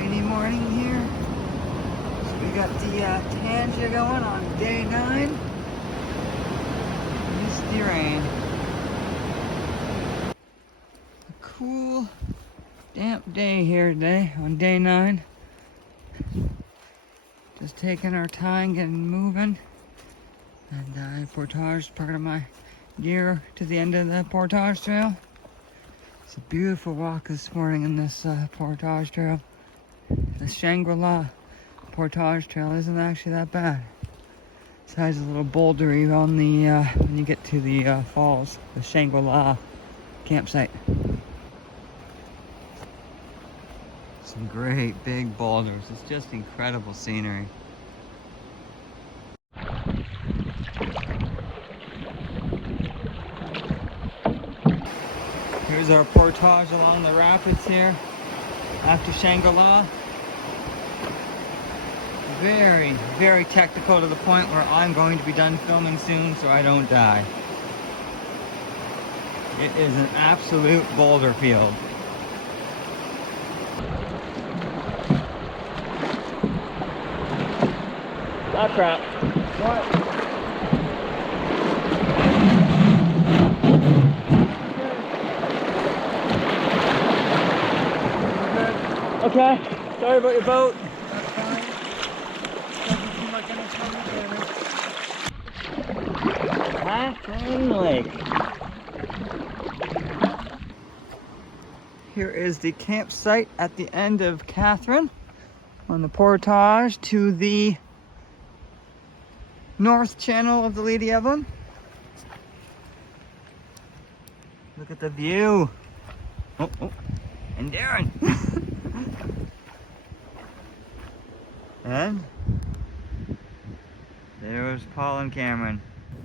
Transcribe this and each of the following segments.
rainy morning here. So we got the Tanja going on day 9. Misty rain. A cool, damp day here today on day 9. Just taking our time, getting moving. And I portaged part of my gear to the end of the portage trail. It's a beautiful walk this morning in this portage trail. The Shangri-La portage trail isn't actually that bad. Besides a little bouldery on the when you get to the falls, the Shangri-La campsite. Some great big boulders. It's just incredible scenery. Here's our portage along the rapids here after Shangri-La. Very, very technical to the point where I'm going to be done filming soon so I don't die. It is an absolute boulder field. Stop crap. What? Okay, sorry about your boat. That's fine. Doesn't seem like any trouble. Catherine Lake. Here is the campsite at the end of Catherine on the portage to the north channel of the Lady Evelyn. Look at the view. Oh, and Darren. And there's Paul and Cameron.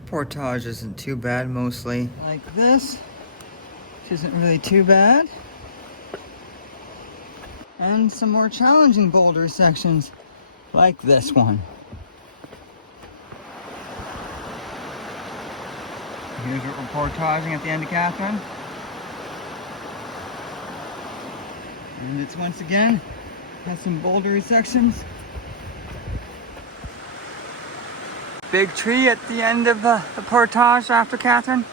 Portage isn't too bad, mostly like this, which isn't really too bad. And some more challenging boulder sections, like this one. Here's what we're portaging at the end of Catherine. And it's once again, has some bouldery sections. Big tree at the end of the portage after Catherine.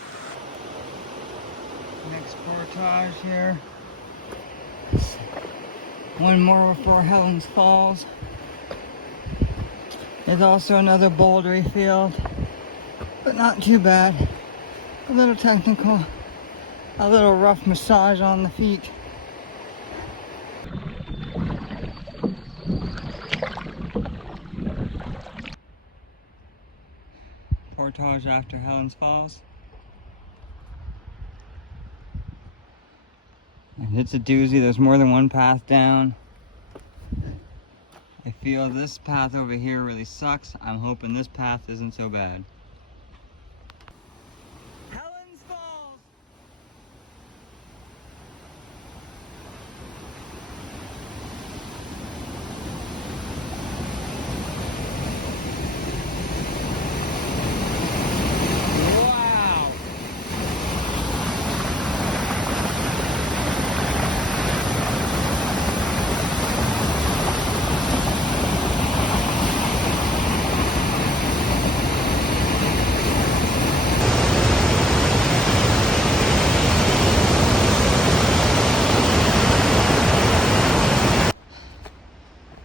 Next portage here. One more before Helen's Falls. There's also another bouldery field, but not too bad. A little technical, a little rough massage on the feet. Portage after Helen's Falls. And it's a doozy, there's more than one path down. I feel this path over here really sucks. I'm hoping this path isn't so bad. Helen's Falls!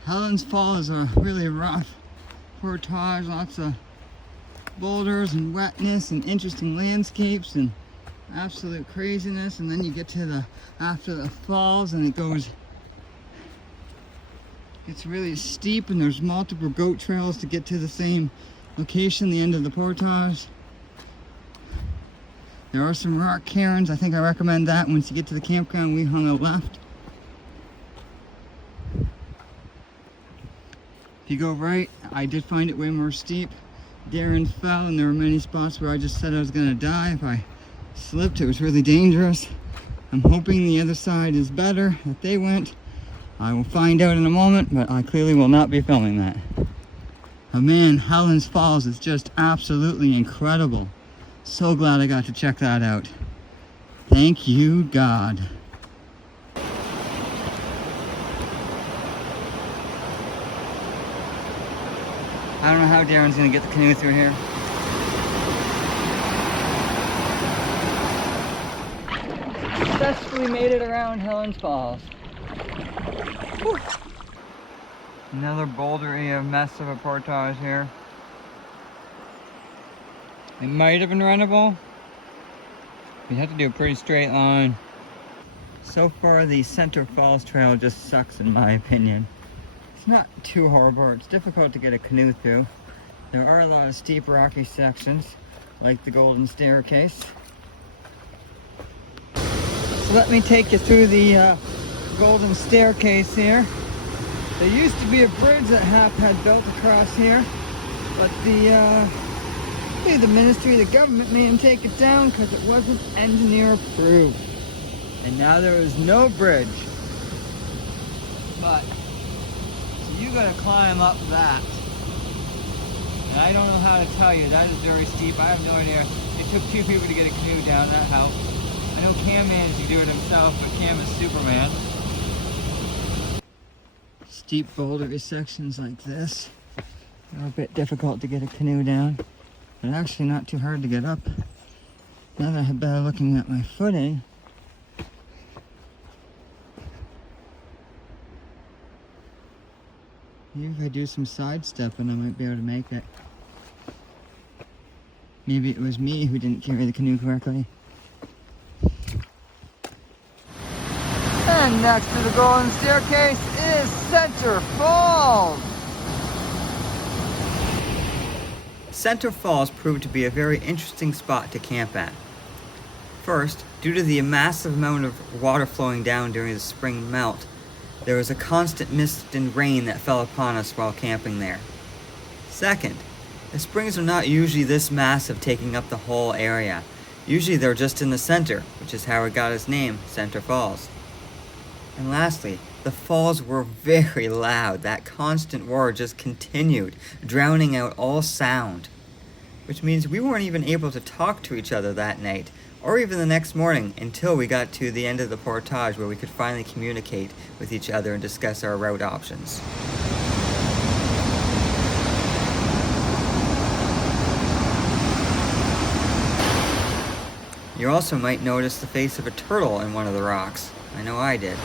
Helen's Falls are really rough portage, lots of boulders and wetness and interesting landscapes and absolute craziness. And then you get to after the falls and it's really steep and there's multiple goat trails to get to the same location, the end of the portage. There are some rock cairns. I think I recommend that. Once you get to the campground, we hung a left. If you go right, I did find it way more steep. Darren fell and there were many spots where I just said I was gonna die if I slipped. It was really dangerous. I'm hoping the other side is better that they went. I will find out in a moment, but I clearly will not be filming that. But man, Helen's Falls is just absolutely incredible. So glad I got to check that out. Thank you, God. I don't know how Darren's gonna get the canoe through here. Successfully made it around Helen's Falls. Whew. Another bouldery mess of a portage here. It might have been runnable. You have to do a pretty straight line. So far, the Centre Falls trail just sucks in my opinion. It's not too horrible. It's difficult to get a canoe through. There are a lot of steep rocky sections, like the Golden Staircase. So let me take you through the Golden Staircase here. There used to be a bridge that HAP had built across here, but the ministry, the government made them take it down because it wasn't engineer approved. And now there is no bridge. But, so you gotta climb up that. And I don't know how to tell you, that is very steep. I have no idea. It took 2 people to get a canoe down, that helped. I know Cam managed to do it himself, but Cam is Superman. Steep bouldery sections like this are a bit difficult to get a canoe down, but actually not too hard to get up. Now that I have better looking at my footing, maybe if I do some sidestepping, I might be able to make it. Maybe it was me who didn't carry the canoe correctly. And next to the Golden Staircase is Centre Falls. Centre Falls proved to be a very interesting spot to camp at. First, due to the massive amount of water flowing down during the spring melt, there was a constant mist and rain that fell upon us while camping there. Second, the springs are not usually this massive, taking up the whole area. Usually they're just in the center, which is how it got its name, Centre Falls. And lastly, the falls were very loud. That constant roar just continued, drowning out all sound. Which means we weren't even able to talk to each other that night, or even the next morning, until we got to the end of the portage where we could finally communicate with each other and discuss our route options. You also might notice the face of a turtle in one of the rocks. I know I did.